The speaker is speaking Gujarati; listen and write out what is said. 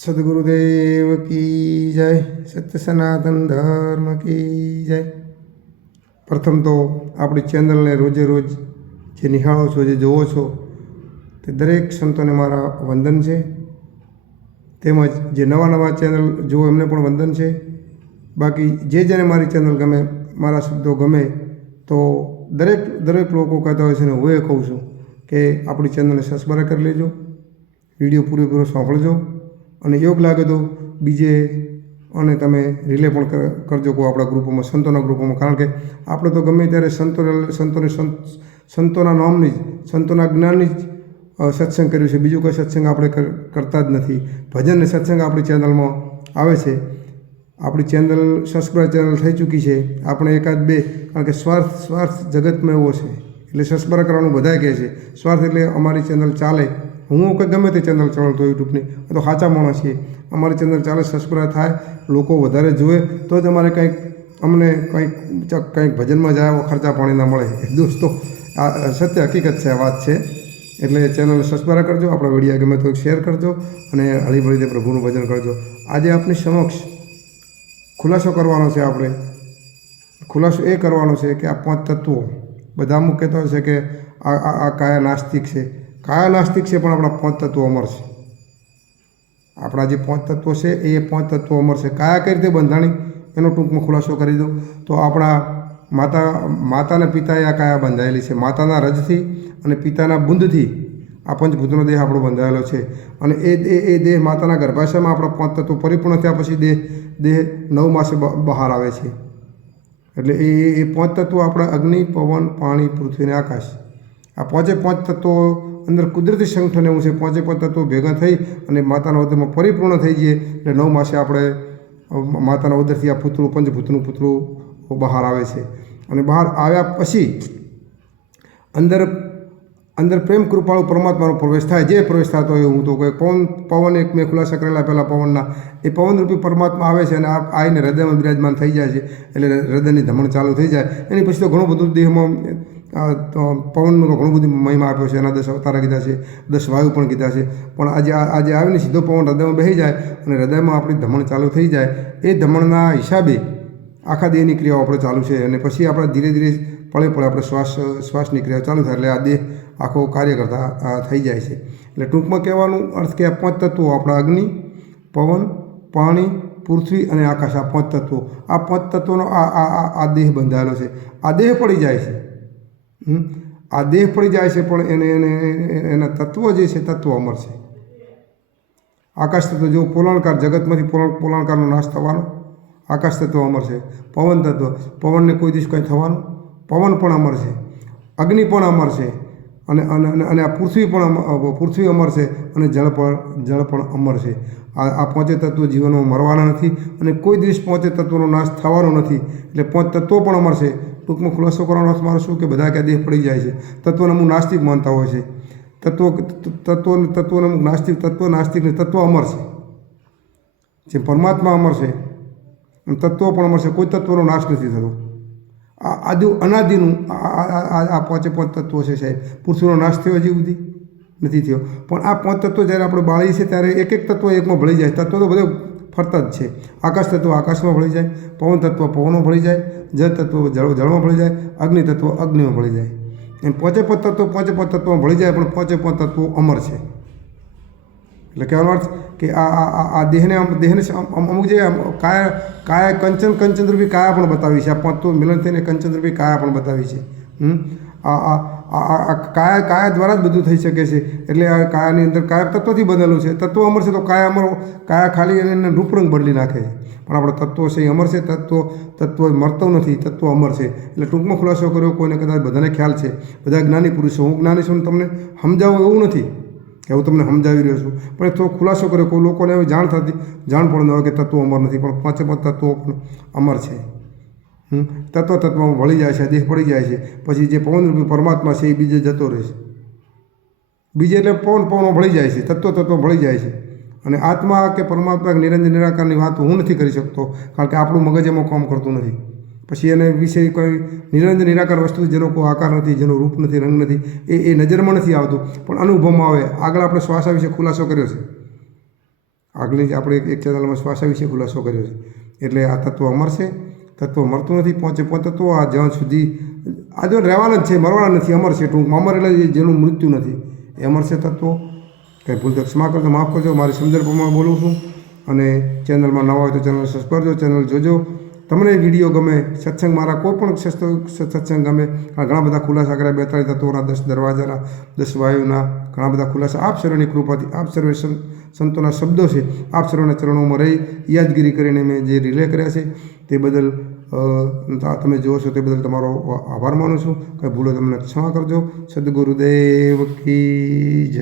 સદગુરુદેવ કી જય, સત્ય સનાતન ધર્મ કી જય। પ્રથમ તો આપણી ચેનલને રોજે રોજ જે નિહાળો છો, જે જોવો છો, તે દરેક સંતોને મારા વંદન છે। તેમજ જે નવા ચેનલ જુઓ એમને પણ વંદન છે। બાકી જેને મારી ચેનલ ગમે, મારા શબ્દો ગમે, તો દરેક લોકો કહેતા હોય છે ને હું એ કહું છું કે આપણી ચેનલને સબસ્ક્રાઈબ કરી લેજો, વિડીયો પૂરેપૂરો સાંભળજો અને યોગ લાગે તો બીજે અને તમે રિલે પણ કરજો કોઈ આપણા ગ્રુપોમાં, સંતોના ગ્રુપોમાં। કારણ કે આપણે તો ગમે ત્યારે સંતોના નામની જ, સંતોના જ્ઞાનની જ સત્સંગ કર્યું છે। બીજું કોઈ સત્સંગ આપણે કરતા જ નથી। ભજન ને સત્સંગ આપણી ચેનલમાં આવે છે। આપણી ચેનલ સબસ્ક્રાઈબ ચેનલ થઈ ચૂકી છે, આપણે એકાદ બે, કારણ કે સ્વાર્થ જગતમાં એવો છે એટલે સબસ્ક્રાઈબ કરવાનું બધાએ કહે છે। સ્વાર્થ એટલે અમારી ચેનલ ચાલે, હું કંઈ ગમે તે ચેનલ ચલાવતો યુટ્યુબની, તો સાચા માણસ છીએ, અમારી ચેનલ ચાલે, સબસ્ક્રાઈબ થાય, લોકો વધારે જુએ તો જ અમારે અમને કંઈક ભજનમાં જાય એવો ખર્ચા પાણી ના મળે। દોસ્તો, આ સત્ય હકીકત છે, આ વાત છે। એટલે ચેનલ સબસ્ક્રાઈબ કરજો, આપણા વિડીયો ગમે તો શેર કરજો અને હળીમળીને પ્રભુનું ભજન કરજો। આજે આપની સમક્ષ ખુલાસો કરવાનો છે। આપણે ખુલાસો એ કરવાનો છે કે આ 5 તત્વો, બધા અમુક કહેતા હોય છે કે આ કાયા નાસ્તિક છે, કાયા નાસ્તિક છે, પણ આપણા 5 તત્વો અમર છે। આપણા જે 5 તત્વો છે એ 5 તત્વો અમર છે। કાયા કઈ રીતે બંધાણી એનો ટૂંકમાં ખુલાસો કરી દઉં તો આપણા માતાના પિતાએ આ કાયા બંધાયેલી છે। માતાના રજથી અને પિતાના બુંદથી આ પંચભૂતનો દેહ આપણો બંધાયેલો છે અને એ દેહ માતાના ગર્ભાશયમાં આપણા 5 તત્વો પરિપૂર્ણ થયા પછી દેહ 9 માસે બહાર આવે છે। એટલે એ 5 તત્વો આપણા અગ્નિ, પવન, પાણી, પૃથ્વી અને આકાશ, આ 5 તત્વો અંદર કુદરતી સંગઠન એવું છે। 5 તત્વો ભેગા થઈ અને માતાના ઉદરમાં પરિપૂર્ણ થઈ જઈએ એટલે 9 માસે આપણે માતાના ઉદરથી આ પૂતળું, પંચભૂતનું પૂતળું બહાર આવે છે અને બહાર આવ્યા પછી અંદર પ્રેમ કૃપાળુ પરમાત્માનો પ્રવેશ થાય। જે પ્રવેશ થતો હોય, હું તો કોઈ પવન એક મેં ખુલાસા કરેલા પહેલાં પવનના, એ પવનરૂપી પરમાત્મા આવે છે અને આવીને હૃદયમાં બિરાજમાન થઈ જાય છે એટલે હૃદયની ધમણ ચાલુ થઈ જાય। એની પછી તો ઘણું બધું દેહમાં પવનનો તો ઘણું બધું મહિમા આપ્યો છે, એના 10 અવતાર કીધા છે, 10 વાયુ પણ કીધા છે। પણ આજે આવીને સીધો પવન હૃદયમાં બેસી જાય અને હૃદયમાં આપણી ધમણ ચાલુ થઈ જાય, એ ધમણના હિસાબે આખા દેહની ક્રિયાઓ આપણે ચાલુ છે અને પછી આપણે ધીરે ધીરે પળે આપણે શ્વાસની ક્રિયાઓ ચાલુ થાય એટલે આ દેહ આખો કાર્ય કરતા થઈ જાય છે। એટલે ટૂંકમાં કહેવાનું અર્થ કે આ 5 તત્વો આપણા અગ્નિ, પવન, પાણી, પૃથ્વી અને આકાશ, આ 5 તત્વો, આ 5 તત્વોનો આ દેહ બંધાયેલો છે। આ દેહ પડી જાય છે, આ દેહ પડી જાય છે, પણ એના તત્વો જે છે, તત્વો અમર છે। આકાશ તત્વ જો પોલાણકાર, જગતમાંથી પોલાણકારનો નાશ થવાનો, આકાશ તત્વ અમર છે। પવન તત્વ, પવનને કોઈ દિવસ કંઈ થવાનું, પવન પણ અમર છે। અગ્નિ પણ અમર છે અને આ પૃથ્વી અમર છે અને જળ પણ અમર છે। આ 5 તત્વો જીવનમાં મરવાના નથી અને કોઈ દિવસ 5 તત્વોનો નાશ થવાનો નથી, એટલે 5 તત્વો પણ અમર છે। ટૂંકમાં ખુલાસો કરવાનો અર્થ મારો શું કે બધા કે દેહ પડી જાય છે, તત્વોને અમુક નાસ્તિક માનતા હોય છે, તત્વોને અમુક નાસ્તિક તત્વ અમર છે। જે પરમાત્મા અમર છે, તત્વો પણ અમર છે, કોઈ તત્વનો નાશ નથી થતો। અનાદિનું આ 5 તત્વો છે સાહેબ। પૃથ્વીનો નાશ થયો હજી સુધી નથી થયો, પણ આ 5 તત્વો જ્યારે આપણે બાળીએ છીએ ત્યારે એક તત્વ એકમાં ભળી જાય। તત્વો તો બધે ફરતા જ છે। આકાશ તત્વ આકાશમાં ભળી જાય, પવન તત્વ પવનમાં ભળી જાય, જળ તત્વ જળમાં ભળી જાય, અગ્નિ તત્વ અગ્નિમાં ભળી જાય। એમ 5 તત્વમાં ભળી જાય, પણ 5 તત્વો અમર છે। એટલે કહેવાનો અર્થ કે આ દેહને અમુક જે કાયા કંચનરૂપી કાયા પણ બતાવી છે। આ 5 તત્વો મિલન થઈને કંચનરૂપી કાયા પણ બતાવી છે। આ કાયા દ્વારા જ બધું થઈ શકે છે। એટલે આ કાયાની અંદર કાયા તત્વથી બનેલું છે। તત્વો અમર છે તો કાયા ખાલી એને રૂપરંગ બદલી નાખે છે, પણ આપણા તત્વો છે એ અમર છે। તત્વો મરતો નથી, તત્વો અમર છે। એટલે ટૂંકમાં ખુલાસો કર્યો, કોઈને કદાચ બધાને ખ્યાલ છે, બધા જ્ઞાની પુરુષો, હું જ્ઞાની છું, તમને સમજાવું એવું નથી કે હું તમને સમજાવી રહ્યો છું, પણ થોડો ખુલાસો કર્યો, કોઈ લોકોને એવી જાણ પણ ન હોય કે તત્વો અમર નથી, પણ 5 તત્વો પણ અમર છે। તત્વમાં ભળી જાય છે, દેહ પડી જાય છે, પછી જે પવનરૂપી પરમાત્મા છે એ બીજે જતો રહે છે। બીજે એટલે પવનમાં ભળી જાય છે, તત્વમાં ભળી જાય છે અને આત્મા કે પરમાત્મા નિરંજન નિરાકારની વાત હું નથી કરી શકતો, કારણ કે આપણું મગજ એમાં કામ કરતું નથી। પછી એને વિશે કોઈ નિરંજન નિરાકાર વસ્તુ જેનો કોઈ આકાર નથી, જેનો રૂપ નથી, રંગ નથી, એ નજરમાં નથી આવતું, પણ અનુભવમાં આવે। આગળ આપણે શ્વાસ વિશે ખુલાસો કર્યો છે। આગલી આપણે એક ચેનલમાં શ્વાસ વિશે ખુલાસો કર્યો છે. એટલે આ તત્વ અમર છે, તત્વ મરતું નથી. પાંચે પાંચ તત્વો આ જ્યાં સુધી આ જો રહેવાના જ છે, મરવાના નથી, અમર છે. ટૂંકમાં અમર એટલે જેનું મૃત્યુ નથી એ અમર છે તત્વો. કંઈ ભૂલ તો ક્ષમા કરજો, માફ કરજો, મારી સમજણ પ્રમાણે બોલું છું. અને ચેનલમાં નવા હોય તો ચેનલ સબસ્ક્રાઈબ કરજો, ચેનલ જોજો. તમને વિડીયો ગમે, સત્સંગ મારા કોઈ પણ સત્સંગ ગમે, ઘણા બધા ખુલાસા કર્યા, 42 તત્વોના, 10 દરવાજાના, 10 વાયુના, ઘણા બધા ખુલાસા આપ સર્વેની કૃપાથી, આપ સર્વે સંતોના શબ્દો છે, આપ સર્વેના ચરણોમાં રહી યાદગીરી કરીને મેં જે રિલે કર્યા છે તે બદલ તમે જુઓ છો તે બદલ તમારો આભાર માનું છું. કંઈ ભૂલો તમને ક્ષમા કરજો. સદગુરુદેવ કી જય.